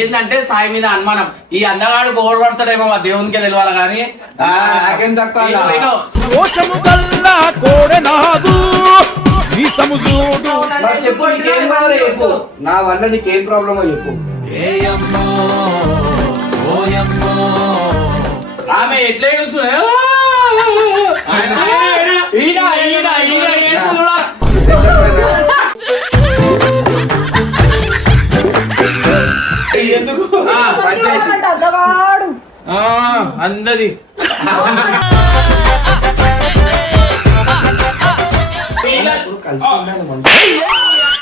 ఏంటంటే సాయి మీద అనుమానం. ఈ అందగాడు గోడు పడతాడేమో మా దేవునికే తెలియాలి కానీ చెప్పు నా వల్ల నీకేం ప్రాబ్లమో చెప్పు. ఆమె ఎట్లా ఎందుకు అందది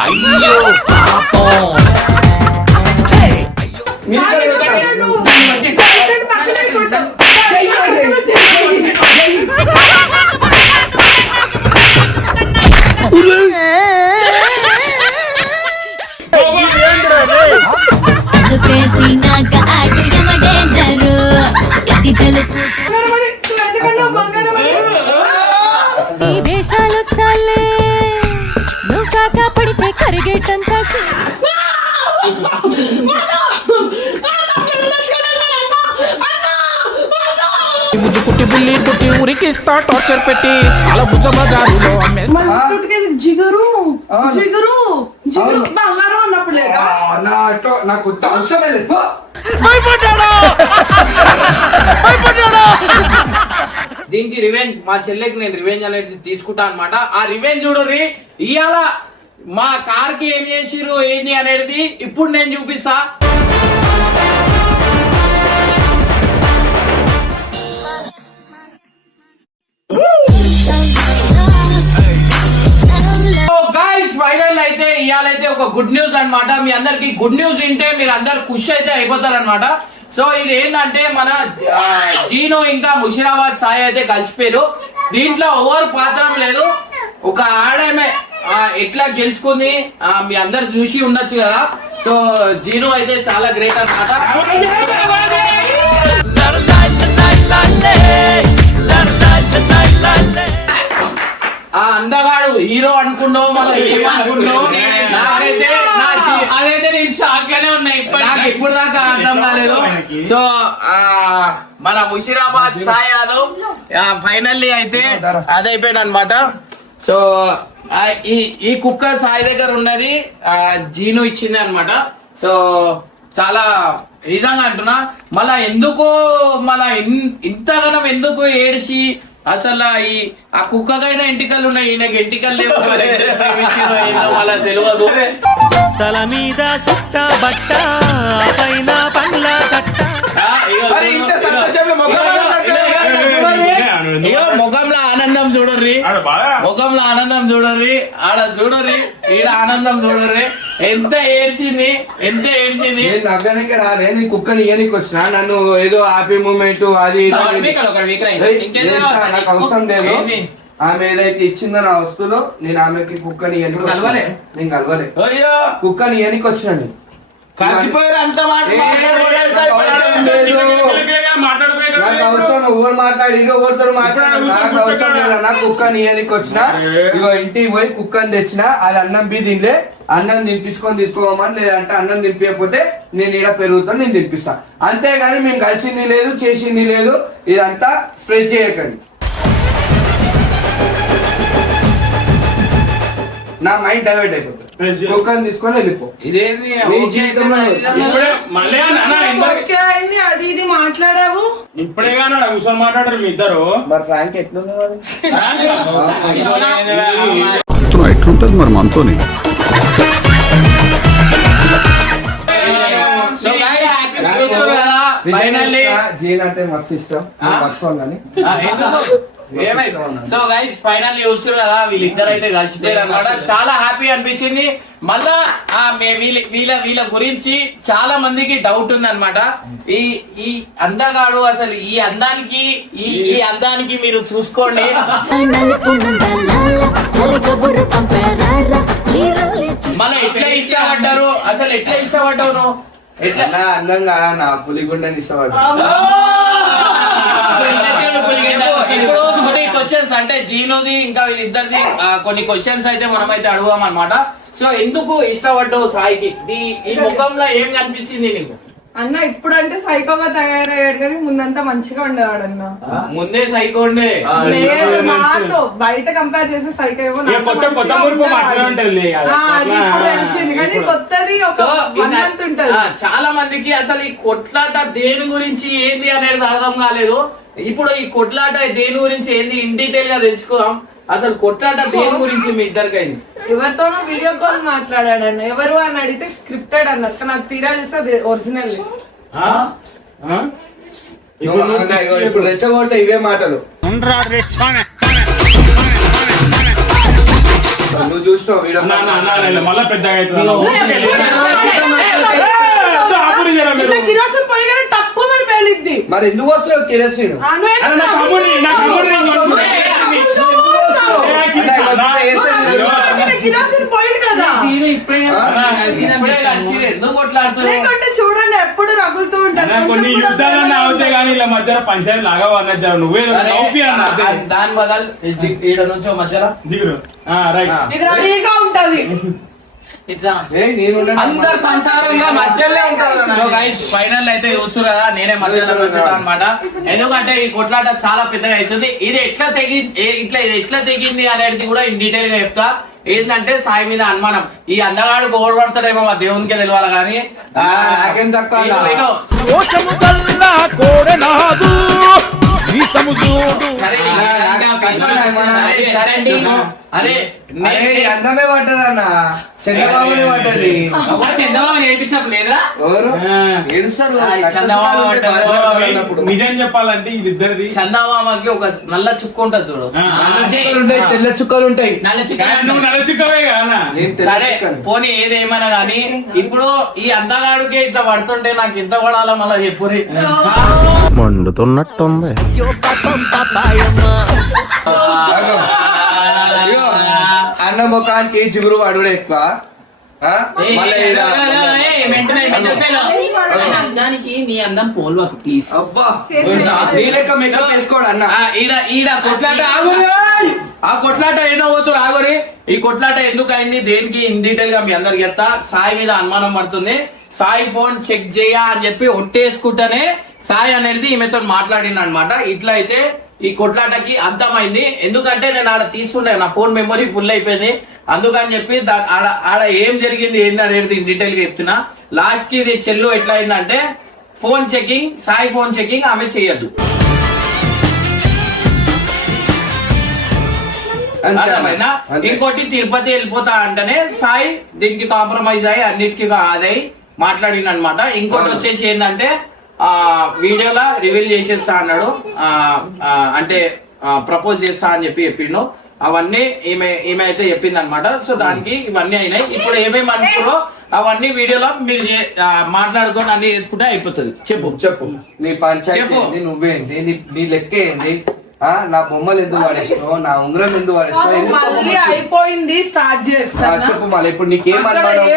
అయ్యో పాపం. ఈ వేషాలు చాలే నువ్వు కాకా పడితే కరిగేటంతా పుట్టి బుల్లి పుట్టి ఉరికిస్తా టార్చర్ పెట్టి అలా బుజ్జ బజారులో జిగరు జిగరు జిగరు బంగారం అన్నప్పుడు లేదా నాకు అవసరమే లేదు. దీనికి రివెంజ్ మా చెల్లెకి నేను రివెంజ్ అనేది తీసుకుంటా అనమాట. ఆ రివెంజ్ చూడరి ఇవాళ మా కార్ కి ఏం చేసిర్రు ఏంది అనేది ఇప్పుడు నేను చూపిస్తా. ఫైనల్ అయితే ఇవాళైతే ఒక గుడ్ న్యూస్ అన్నమాట. మీ అందరికి గుడ్ న్యూస్ వింటే మీరు అందరు ఖుషి అయితే అయిపోతారు అనమాట. సో ఇది ఏంటంటే మన జీనో ఇంకా ముషిరాబాద్ సాయి అయితే కలిసిపోయారు. దీంట్లో ఓవర్ పాత్రం లేదు, ఒక ఆడమే ఎట్లా గెలుచుకుంది మీ అందరు చూసి ఉండొచ్చు కదా. సో జీనో అయితే చాలా గ్రేట్ అన్నమాట. ఆ అందగాడు హీరో అనుకున్నావు మనం ఏమనుకున్నావు, నాకైతే అదైతే నేను షాక్ లోనే ఉన్నాయి. నాకు ఇప్పుడు దాకా అర్థం కాలేదు. సో మన ముషిరాబాద్ సాయి యాదవ్ ఫైనల్లీ అయితే అదైపోయాడు అనమాట. సో ఈ కుక్క సాయి దగ్గర ఉన్నది జీను ఇచ్చింది అనమాట. సో చాలా నిజంగా అంటున్నా, మళ్ళా ఎందుకు మళ్ళా ఇంతగానం ఎందుకు ఏడిసి అసలు ఆ కుక్కకైనా ఎంటికలు ఉన్నాయి, ఈయనకి ఎంటికలు లేవు. మళ్ళా తెలియదు. తల మీద సుట్ట బట్ట పైన పండ్ల కట్ట. ముఖంలో ఆనందం చూడర్రి, ముఖంలో ఆనందం చూడర్రి, ఆడ చూడర్రి, ఈడ ఆనందం చూడర్రి. ఎంత ఏడ్చింది, ఎంత ఏడ్చింది. నగ్గనికి రాలే, నీ కుక్కని ఇయనికి వచ్చిన నన్ను ఏదో హ్యాపీ మూమెంట్ అది నాకు అవసరం లేదు. ఆమె ఏదైతే ఇచ్చిందో నా వస్తువులో నేను ఆమెకి కుక్కని కలవలే, నేను కలవలే, కుక్కని ఇయనికి వచ్చినండి. నాకు అవసరం ఎవరు మాట్లాడి ఎవరితో మాట్లాడు, నాకు అవసరం లేదా. నా కుక్కని ఇయనికి వచ్చిన, ఇగో ఇంటికి పోయి కుక్కని తెచ్చిన, అది అన్నం బీ తినలే, అన్నం తినిపించుకొని తీసుకోమని, లేదంటే అన్నం తినిపించకపోతే నేను ఈడ పెరుగుతాను, నేను తినిపిస్తా. అంతేగాని మేము కలిసింది లేదు, చేసింది లేదు, ఇదంతా స్ప్రెడ్ చేయకండి. నా మైండ్ డైవర్ట్ అయిపోతుంది. కుక్కని తీసుకొని వెళ్ళిపో. ఇదేంది అది ఇది మాట్లాడావు ఇప్పుడే కానీ కూర్చొని మాట్లాడారు మీ ఇద్దరు. మరి ఫ్రాంక్ ఎట్లుంది మరి? ఎట్లుంటది మరి మనతోని? జీన్ అంటే మస్తు ఇష్టం పట్టుకోగాని. సో గైస్ ఫైనల్ చూస్తారు కదా, వీళ్ళిద్దరు అయితే కలిసిపోయారు అనమాట. చాలా హ్యాపీ అనిపించింది. మళ్ళా వీళ్ళ గురించి చాలా మందికి డౌట్ ఉంది అనమాట. ఈ అందగాడు అసలు ఈ అందానికి మీరు చూసుకోండి. మళ్ళీ ఎట్లా ఇష్టపడ్డారు, అసలు ఎట్లా ఇష్టపడ్డావు నువ్వు? ఎట్లా అందంగా నా పులిగుండని ఇష్టపడ్డా. ఇప్పుడు కొన్ని క్వశ్చన్స్ అంటే జీనోది ఇంకా వీళ్ళిద్దరిది కొన్ని క్వశ్చన్స్ అయితే మనమైతే అడుగుదాం అనమాట. సో ఎందుకు ఇష్టపడ్డావు సాయికి ఈ ముఖంలో ఏం కనిపించింది నీకు? అన్న ఇప్పుడు అంటే సైకోగా తయారయ్యాడు కానీ ముందంతా మంచిగా ఉండేవాడు అన్న. ముందే సైకో ఉండే. లేదు నాతో బయట కంపేర్ చేస్తే సైకో ఏమో ఇక నాతో కొత్త మంచిగా మురుకు ఉండేవాడు. మాట్లాడే ఉంటుంది కదా. అది ఇప్పుడు తెలిసింది కానీ కొత్తది ఒక సో 1 month ఉంటది. చాలా మందికి అసలు ఈ కొట్లాట దేని గురించి ఏంది అనేది అర్థం కాలేదు. ఇప్పుడు ఈ కొట్లాట దేని గురించి ఏంది ఇన్ డీటెయిల్ గా తెలుసుకుందాం. అసలు కొట్లాట దేని గురించి మీ ఇద్దరికైంది? ఎవరితోనో వీడియో కాల్ మాట్లాడాడు అన్న. ఎవరు అని అడిగితే స్క్రిప్టెడ్ అన్నారు. నాకు తీరా చూస్తే అది ఒరిజినల్. ఇప్పుడు రెచ్చగొడితే ఇవే మాటలు నువ్వు చూసినావు వీడియో మళ్ళా పెద్దగా అవుతుంది. ఇట్లా కిరోసిన్ పోయి కానీ తప్పు అని పేలిద్ది. మరి ఎందుకు వస్తున్నావు కిరసీను కిరోసిన్ పోయింది కదా. ఇప్పుడే కలిసి ఎందుకు కొట్లాడుతున్నావు? లేకుంటే చూడండి ఎప్పుడు రగులుతూ ఉంటాను. కొన్ని యుద్ధాలన్నీ అవుతాయి కానీ ఇలా మధ్యలో పంచాయతీ లాగా అన్నది నువ్వే నవ్వుపి అన్న దాని బదల్ ఈడ నుంచో మధ్యలో దిగురు రైట్. ఇది రెడీగా ఉంటది. అందరు సంసారంగా మధ్యలో సో గైస్ ఫైనల్ అయితే చూస్తారు కదా, నేనే మధ్యలో వచ్చాను అనమాట. ఎందుకంటే ఈ కొట్లాట చాలా పెద్దగా అవుతుంది. ఇది ఎట్లా తెగింది అనేది కూడా ఇన్ డీటెయిల్ గా చెప్తా. ఏంటంటే సాయి మీద అనుమానం. ఈ అందగాడు గోడపడతాడేమో మా దేవునికి తెలియాలి కానీ నాకేం తక్కువ అరే అందమే పడ్డదన్న చంద్రబాబునే పడ్డది చంద్రబాబు నేర్పించినప్పుడు లేదా ఏడుస్తారు నిజం చెప్పాలంటే వీళ్ళిద్దరిది చందమామకి ఒక నల్ల చుక్క ఉంటుంది చూడు, తెల్ల చుక్కలు ఉంటాయి. నువ్వు నడుచుకోవే కదా. సరే పోనీ ఏదేమైనా గానీ ఇప్పుడు ఈ అందగాడికి ఇట్లా పడుతుంటే నాకు ఇంత పడాలా మళ్ళా చెప్పురి. మండుతున్నట్టుంది. అన్న ముఖానికి జిగురు అడుగుడు ఎక్కువ. అందానికి నీ అందం పోల్వకు ప్లీజ్. అబ్బా నీ లెక్క మేకప్ వేసుకోడు అన్న. ఈడ కొట్లాట ఆగురి. ఆ కొట్లాట ఏదో పోతుడు ఆగురి. ఈ కొట్లాట ఎందుకు అయింది దేనికి ఇన్ డీటెయిల్ గా మీ అందరికి చెప్తా. సాయి మీద అనుమానం పడుతుంది. సాయి ఫోన్ చెక్ చేయా అని చెప్పి ఒట్టేసుకుంటానే సాయి అనేది ఈమెతో మాట్లాడిన అనమాట. ఇట్లా అయితే ఈ కొట్లాటకి అంతమైంది. ఎందుకంటే నేను ఆడ తీసుకుంటే నా ఫోన్ మెమరీ ఫుల్ అయిపోయింది. అందుకని చెప్పి ఆడ ఏం జరిగింది ఏంది అనేది డీటెయిల్ గా చెప్తున్నా. లాస్ట్ కి ఇది చెల్లు ఎట్లా అయిందంటే phone checking, Sai phone checking ఆమె చేయొద్దు. అర్థమైందా? ఇంకోటి తిరుపతి వెళ్ళిపోతా అంటేనే సాయి దీనికి కాంప్రమైజ్ అయ్యి అన్నిటికీ ఆదాయి మాట్లాడిన అనమాట. ఇంకోటి వచ్చేసి ఏంటంటే వీడియోలో రివీల్ చేసేస్తా అన్నాడు. అంటే ప్రపోజ్ చేస్తా అని చెప్పిండు. అవన్నీ ఈమె అయితే చెప్పింది అనమాట. సో దానికి ఇవన్నీ అయినాయి. ఇప్పుడు ఏమేమి అనుకున్నారో అవన్నీ వీడియోలో మీరు మాట్లాడుకొని అన్ని చేసుకుంటే అయిపోతుంది. చెప్పు నీ పంచాయతీ నువ్వేంటి, నీ లెక్క ఏంది? నా బొమ్మలు ఎందుకు వాడేసినావు, నా ఉంగరం ఎందుకు మళ్ళీ అయిపోయింది స్టార్ట్ చేయకు. చెప్పు మళ్ళీ ఇప్పుడు నీకేం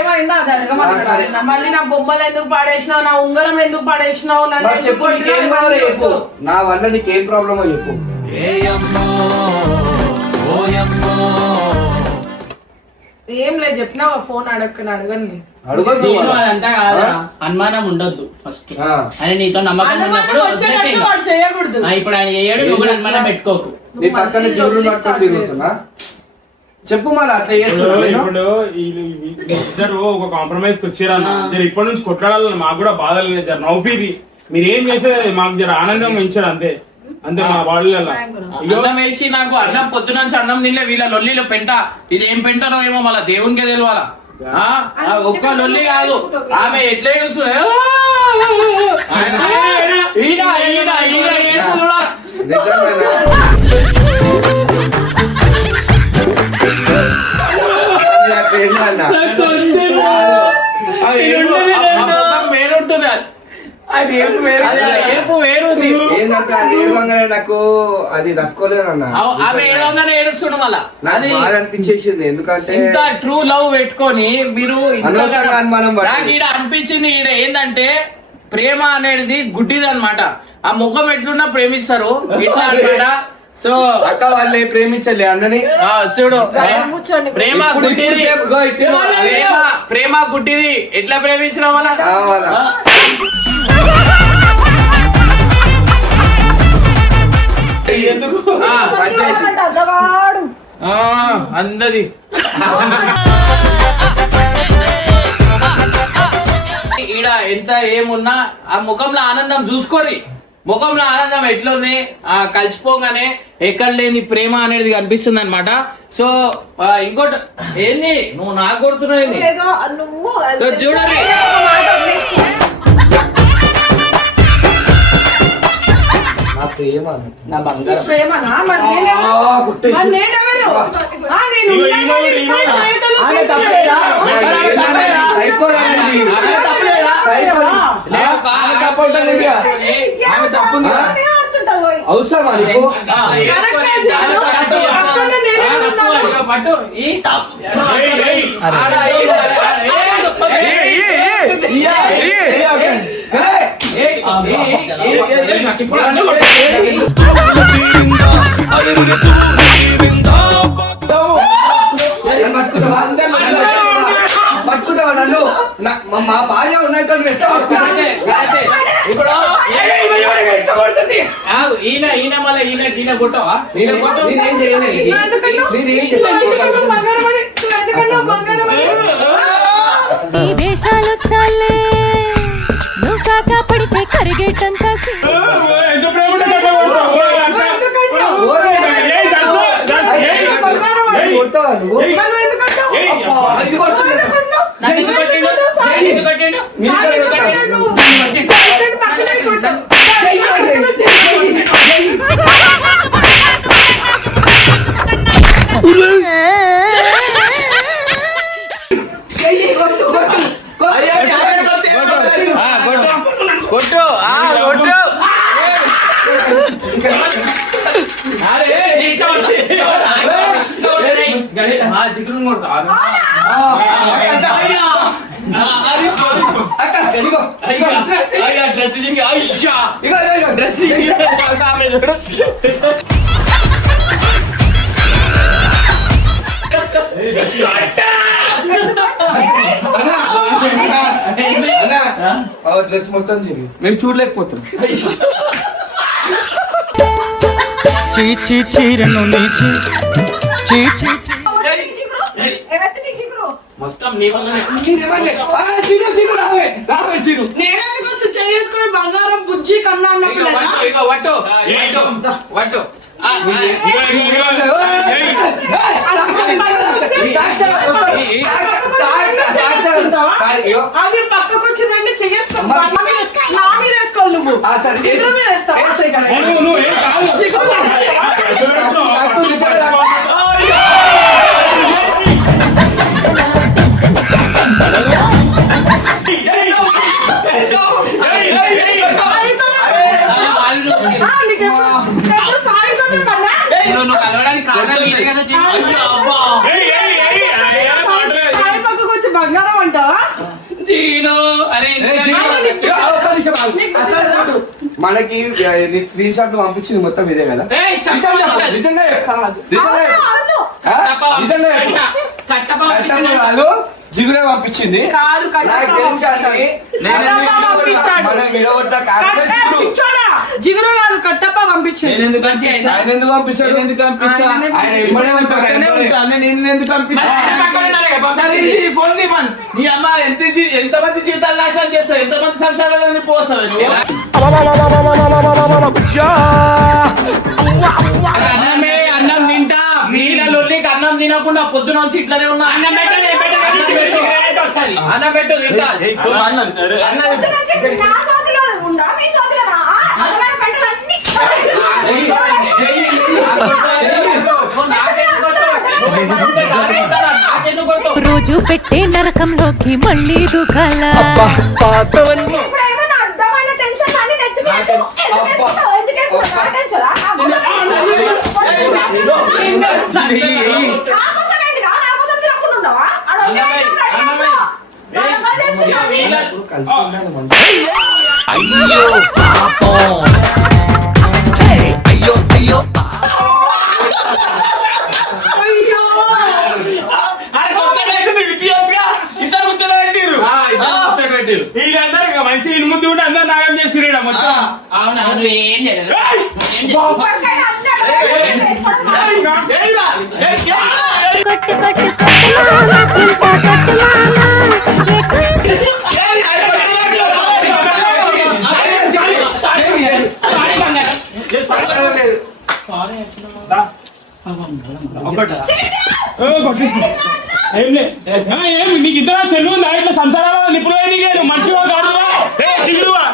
ఏమైందో అది అడగమన్నా. మళ్ళీ నా బొమ్మలు ఎందుకు పాడేసినావు, నా ఉంగరం ఎందుకు పాడేసినావు, చెప్పు. నీకేం కావాలో చెప్పు, నా వల్ల నీకేం ప్రాబ్లమో చెప్పు. ఏం లేదు చెప్పినా ఫోన్ అడగండి. అదంతా కాదా, అనుమానం ఉండొద్దు ఫస్ట్. అని నీతో నమ్మకం ఉన్నప్పుడు చేయకూడదు. ఇప్పుడు ఆయన చేయడు, నువ్వు కూడా అనుమానం పెట్టుకోకు. నీ పక్కన జీవులు పట్టుకొని తిరుగుతున్నా. చెప్పు మరి అట్లా చేస్తున్నా. ఇప్పుడు ఇద్దరు ఒక కాంప్రమైజ్ కి వచ్చారన్న. ఇప్పటి నుంచి కొట్లాడాలని మాకు కూడా బాధలు లేదు. నవ్వుపీది మీరేం చేస్తే మాకు జర ఆనందం ఇచ్చారు అంతే మా వాళ్ళు. అన్నం వేసి నాకు అన్నం పొద్దునుంచి అన్నం తినలే. వీళ్ళ లొల్లిలో పెంట, ఇది ఏం పెంటారో ఏమో మళ్ళీ దేవునికే తెలియాలా. ఒక్క లొల్లి కాదు, ఆమె ఎట్లా వేరుంటుంది. నాకు అది తక్కువలేదన్నా. ఆమె ఏడవగానే ఏడుస్తుండ మళ్ళా అది అనిపించేసింది. ఎందుకంటే ఇంత ట్రూ లవ్ పెట్టుకొని మీరు నాకు ఈడ అనిపించింది. ఈడ ఏంటంటే ప్రేమ అనేది గుడ్డిది అనమాట. ఆ ముఖం ఎట్లున్నా ప్రేమిస్తారు ఇట్లా అనమాట. సో అక్క వాళ్ళే ప్రేమించలే అన్నని చూడు కూర్చోండి. ప్రేమ ఇప్పుడు గుడ్డిది సేపు గో ఇటు. ప్రేమ గుడ్డిది ఎట్లా ప్రేమించిన వాళ్ళ కావాలా? ఎందుకు పంచాయతీ. అందది ఈడ ఎంత ఏమున్నా ఆ ముఖంలో ఆనందం చూసుకోరి. ముఖంలో ఆనందం ఎట్లుంది కలిసిపోగానే ఎక్కడ లేని ప్రేమ అనేది కనిపిస్తుంది అనమాట. సో ఇంకోటి ఏంది నువ్వు నాకు కొడుతున్నావు ఏంది? సో చూడండి నా ప్రేమ నా బంగారం ప్రేమనా? మరి నేనెవరు? మరి నేనెవరు? నేను ఉన్నానని ఇప్పుడే చేతులు ఆమె పెట్టలేదు. తప్పలేదా? సైకోలండి. బాగానే ఆడుతుంటావు పోయి. అవసరమా నీకు? పక్కన నేనే ఉన్నాను. పట్టు ఈ పట్టుకుంటావా నన్ను? మా భార్య ఉన్నాక నువ్వు ఎట్లా పట్టుకుంటావు? ఇప్పుడు ఈయన మళ్ళీ ఈయన కొట్టవా? ఈయన కొట్టు. నేనేం చేయలేదు. నువ్వు ఎందుకన్నావు? నేనేం నువ్వు ఎందుకన్నావు చేయలేదు. బంగారం అని? నువ్వు ఎందుకన్నావు బంగారం అని? ఈ వేషాలు చాలే నువ్వు కాక పడితే కరిగేటంత ఎంత ప్రేమ ఉంటే అట్లా కొడతావు? నువ్వు ఎందుకన్నావు? కొడతావా నువ్వు? నువ్వు ఎందుకన్నావు? అది కొడుతుంది. నన్ను ఎందుకు కొట్టిండు? నన్ను ఎందుకు కొట్టిండు? మీరు నన్ను ఎందుకు కొట్టిండు? నేను పక్కనే కొట్టావు. కొట్టు కొట్టు. అరే చికెన్ కొట్టు. అక్క, ఇదిగో. డ్రెస్సింగ్ ఇదిగో, ఇదిగో. డ్రెస్సింగ్ డ్రెస్ మొత్తం తిరిగి మేము చూడలేకపోతాం. చీచి చీరను నీచి చీచి మొత్తం నీ వల్లనే. నేనే కొంచెం చేసుకొని బంగారం బుజ్జి కన్నా అన్నప్పుడు ఇగో వట్టు వట్టు. అది పక్కకు వచ్చి రెండు చెయ్యేసుకో. నా మీద వేసుకోవాలి నువ్వు. చిగురు మీద వేస్తావా? నువ్వు ఏం కాదు. చిగురు మీద వేస్తావా? నీకెప్పుడు సాయితోనే పదా? నువ్వు కలవడానికి కారణం ఇదే కదా సాయి పక్కకు వచ్చి బంగారం అంటావా? జీను. అరే మనకి స్క్రీన్ షాట్ పంపించింది మొత్తం ఇదే కదా. నిజంగా కాదు జిగురే పంపించింది. కాదు జిగురు కాదు కట్టప్ప పంపించింది. ఆయన ఎందుకు పంపిస్తాడు? ఆయన ఇమ్మడే నీ అమ్మ ఎంతమంది జీవితాలు నాశనం చేస్తావు? ఎంతమంది సంసారాలను పోస్తావు? అన్నం తింటా వీళ్ళ లొల్లికి అన్నం తినకుండా పొద్దున వచ్చి ఇట్లనే ఉన్నా. అన్నం పెట్టు తింటా. రోజు పెట్టే నరకంలోకి మళ్ళీ దుఃఖాల అయ్యో పాపం చేసిరు. వీళ్ళందరూ ఇక మంచి ఇనుముద్దు ఉంటే అందరు నాగం చేసిరు మొత్తం. అవునా నువ్వు ఏం చేయలేదు ఏం చేయలేదు. ఏమి నీకు ఇద్దరు తెలుగు ఇట్లా సంసారాలు నిపుణులు మనిషివా కాదువా దిగువా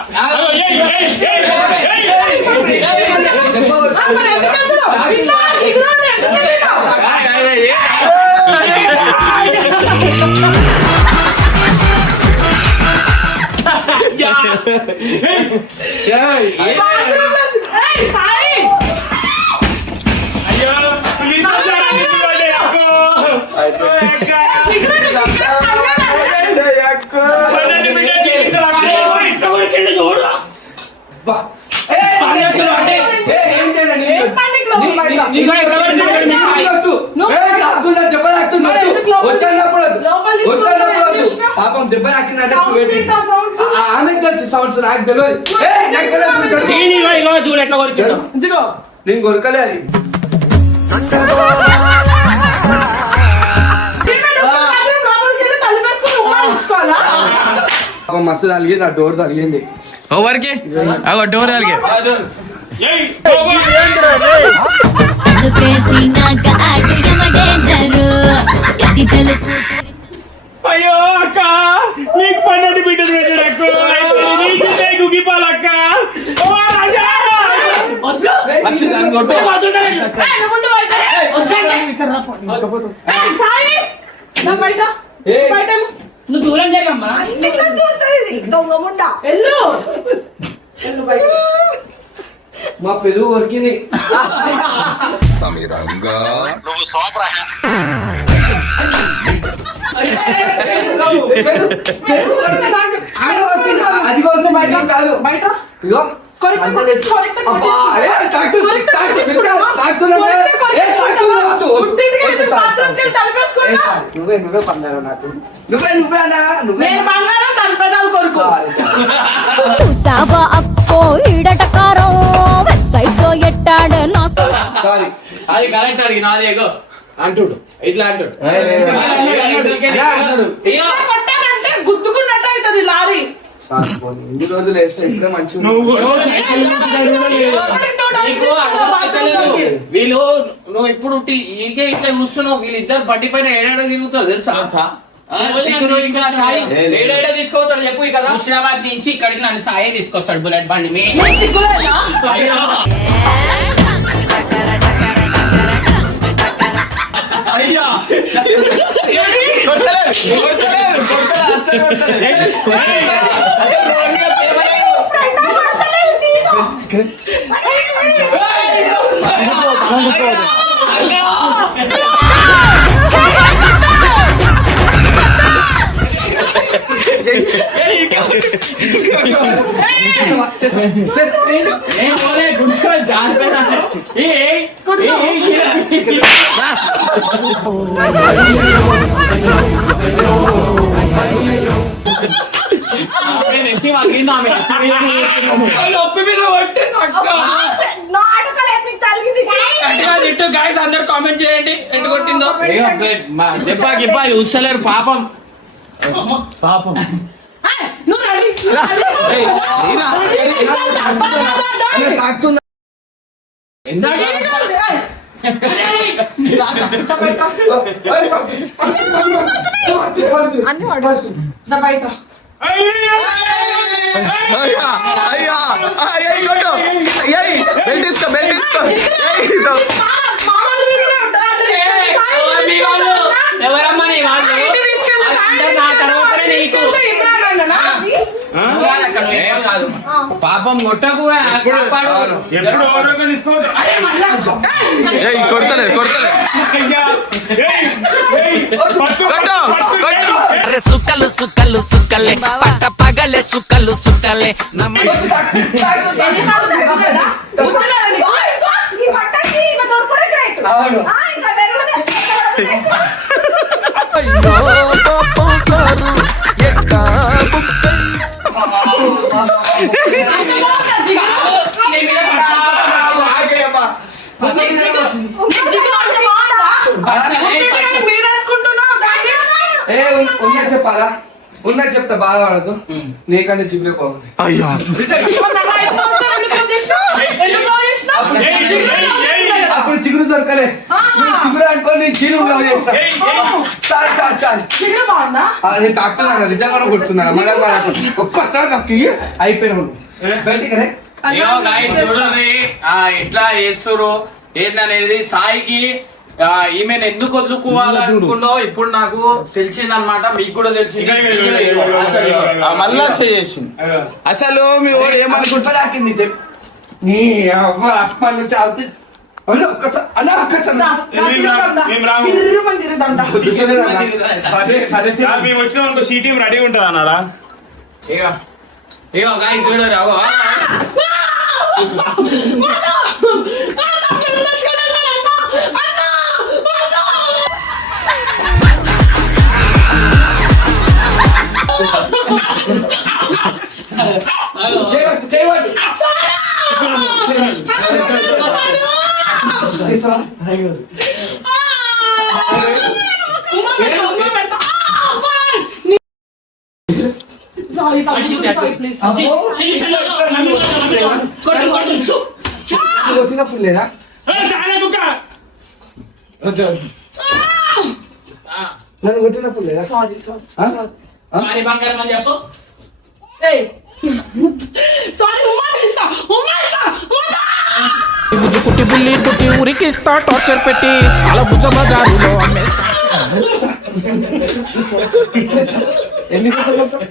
పాపం దెబ్బ తాకిందంటే ఆమె తెలుసు సౌండ్స్ నాకు తెలియదు. చూడు ఎట్లా కొడుతుందో. నేను కొరకలే అది. మస్తు తలిగింది, ఆ డోర్ తలిగింది. ఎవరికి అగో డోర్ అలిగే అయ్యో అక్క నీకు 12 మీటర్లు పెట్టాడు నీకు గుగిపాలక్క నువ్వు దూరం జరగమ్మా. మా పెరుగు కొరికింది. సమీరంగా అది కొడుతూ బయట కాదు బయట ఇగో నువ్వే పన్నారు నాకు చూసావా అక్కో ఈడటకారం వెబ్సైట్ లో ఎట్టాడు నా సారీ అది కరెక్ట్ అడిగి నాది ఎగో అంటుడు ఇట్లా అంటుడు గుద్దుకున్నట్టు అవుతుంది లారీ. ఇన్ని రోజులు వేస్తే ఇప్పుడే మంచిగా వీళ్ళు నువ్వు ఇప్పుడు ఇంకే ఇట్లా చూస్తున్నావు వీళ్ళిద్దరు బండి పైన ఏడాడో తిరుగుతారు తెలుసా ఏడాడో తీసుకోతారు చెప్పు ఇక్కడ హుస్నాబాద్ నుంచి ఇక్కడికి నన్ను సాయే తీసుకొస్తాడు బుల్లెట్ బండి మీద. గైస్ అందరు కామెంట్ చేయండి ఎంత కొట్టిందో. దెబ్బ చూస్తలేరు పాపం పాపం. అన్ని బయట ఎవరమ్మా నీ వాళ్ళు నా తర్వాతనే నీకు కాదు పాపం కొట్టకు సుక్కలు సుక్కలు సుక్కలే పట్ట పగలే సుక్కలు సుక్కలే అయ్యో పాపం సారు ఎక్క బుక్కై ఉన్నది చెప్పాలా? ఉన్నది చెప్తా, బాధపడదు. నీకంటే చిగురే బాగుంది. అప్పుడు చిగురు దొరకలే, చిగురు అనుకో నేను చీరు చేస్తా. చాలు డాక్టర్ అన్న నిజంగా కొడుతున్నాను. ఒక్కసారి నాకు అయిపోయినా బయటికి రే. అయ్యో guys, చూడండి ఎట్లా చేస్తుర్రు ఏందనేది. సాయికి ఈమెను ఎందుకు వదులుకోవాలనుకున్నో ఇప్పుడు నాకు తెలిసిందనమాట, మీకు కూడా తెలిసింది. మళ్ళా చేసింది అసలు మీ వాడు ఏమనుకుంటా దాకింది చెప్పి నీ అవ్వ అప్పటి నుంచి అవుతుంది. మేము వచ్చినాం అనుకో సీ టీం రెడీ ఉంటుంది అన్నాడా. ఇగో guys, చూడండి అగో వచ్చినప్పుడు లేదా నన్ను కొట్టినప్పుడు లేదా? సారీ బంగారం అని చెప్పు. బుజ్జు కుట్టి బుల్లి కుట్టి ఉరికిస్తా టార్చర్ పెట్టి అలా బుజ్జ బజారులో అమ్మేస్తా. ఎన్ని కొట్టాలి?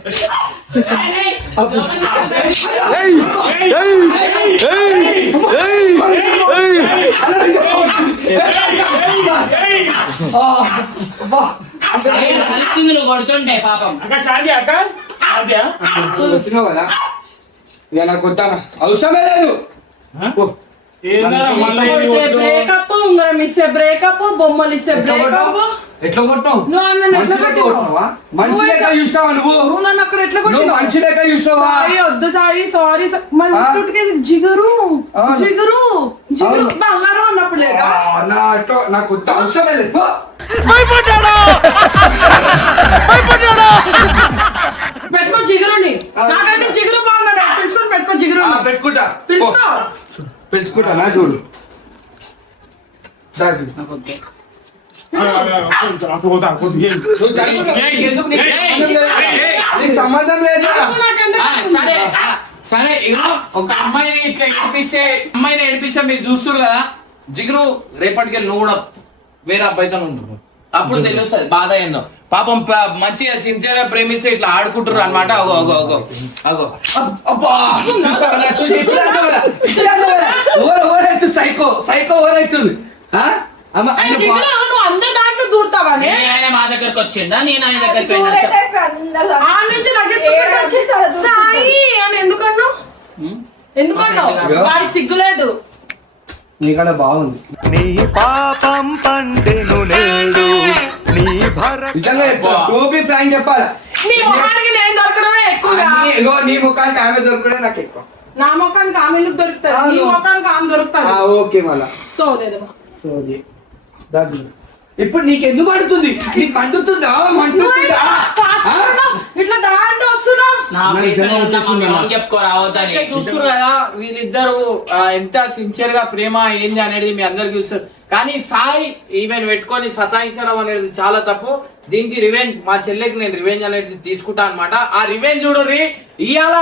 కలిసిందులు కొడుతుంటే పాపం. అక్క షాది అక్క షాదియా వచ్చినావు కదా ఇక నాకు కొట్టానా అవసరమే లేదు. బ్రేకప్, ఉంగరం ఇస్తే బ్రేకప్, బొమ్మలు ఇస్తే బ్రేకప్. ఎట్లా కొట్టావు? మనిషి లెక్క కొట్టావా? మనిషి లెక్క చూసినావా నువ్వు? నువ్వు నన్ను అక్కడ ఎట్లా నువ్వు కొట్టావు? మనిషి లెక్క చూసినావా? సారీ వద్దు, సారీ జిగురు జిగురు జిగురు బంగారం అన్నప్పుడు లేదా? నాకు అవసరమే లేదు. పో. పెట్టుకో జిగురుని. నాకైతే జిగురు బాగుంది, పిలుచుకొని పెట్టుకో జిగురు. పెట్టుకుంటా పిలుచుకో. పిలుచుకుంటా నా చూడు. నీకు సంబంధం లేదు. సరే సరే ఇగో ఒక అమ్మాయిని ఇట్లా ఏడిపిస్తే మీరు చూస్తున్నారు కదా, జిగురు రేపటికి నువ్వు కూడా వేరే అబ్బాయితో ఉండు, అప్పుడు తెలుస్తుంది బాధ ఏందో. పాపం మంచిగా సిన్సియర్ గా ప్రేమిస్తే ఇట్లా ఆడుకుంటారు అనమాట. అగో అగో అగో అగో సైకో సైకో ఓరైతుంది. నువ్వు అందరి దాంట్లో దూరుతావా? ఆయన మా దగ్గరకు వచ్చిందా, నేను ఆయన దగ్గరికి వెళ్ళా. ఆ నుంచి సాయి అని ఎందుకన్నావు? ఎందుకన్నావు? వాడికి సిగ్గులేదు. నీకన్నా బాగుంది. నీ పాపం పండెను నేడు నీ నిజంగా టోపీ ఫ్రాంక్ చెప్పాలా? నీ ముఖానికి నేను దొరకడమే ఎక్కువగా. ఇగో నీ ముఖానికి ఆమె దొరకడే నాకు ఎక్కువ. నా ముఖానికి ఆమె ఎందుకు దొరుకుతుంది? నీ ముఖానికి ఆమె దొరుకుతుంది. ఓకే మళ్ళా సోదేదమ్మా. సోది ఇప్పుడు నీకు ఎందుకు పడుతుంది? నీకు పండుతుందా మంటుందా? ఇట్లా దాంట్లో వస్తున్నా నా చెప్పుకోరావద్దని చూస్తారు కదా వీళ్ళిద్దరు ఎంత సిన్సియర్ గా ప్రేమ ఏంది అనేది మీ అందరికి చూస్తారు. కానీ సాయి ఈమెను పెట్టుకొని సతాయించడం అనేది చాలా తప్పు. దీనికి రివెంజ్, మా చెల్లెకి నేను రివెంజ్ అనేది తీసుకుంటా అనమాట. ఆ రివెంజ్ చూడరి ఇవాళ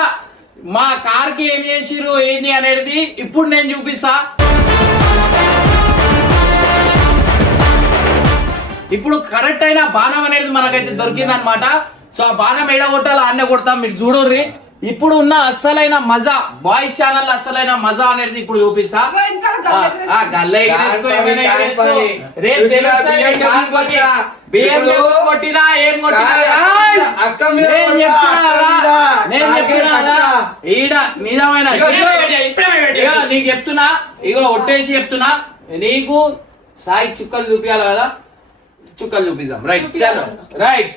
మా కార్ కి ఏం చేసిరు ఏంది అనేది ఇప్పుడు నేను చూపిస్తా. ఇప్పుడు కరెక్ట్ అయిన బాణం అనేది మనకైతే దొరికింది అనమాట. సో ఆ బాణం ఎడ కొట్టాలో అన్న కొడతాం, మీరు చూడర్రి. ఇప్పుడు ఉన్న అస్సలైన మజా, బాయ్స్ ఛానల్ అస్సలైన మజా అనేది ఇప్పుడు చూపిస్తా. కొట్టినా ఏం ఈడ నిజమైన నీకు చెప్తున్నా, ఇగో ఒట్టేసి చెప్తున్నా, నీకు సాయి చుక్కలు చూపించాలి కదా, చుక్కలు చూపిద్దాం. రైట్ చలో రైట్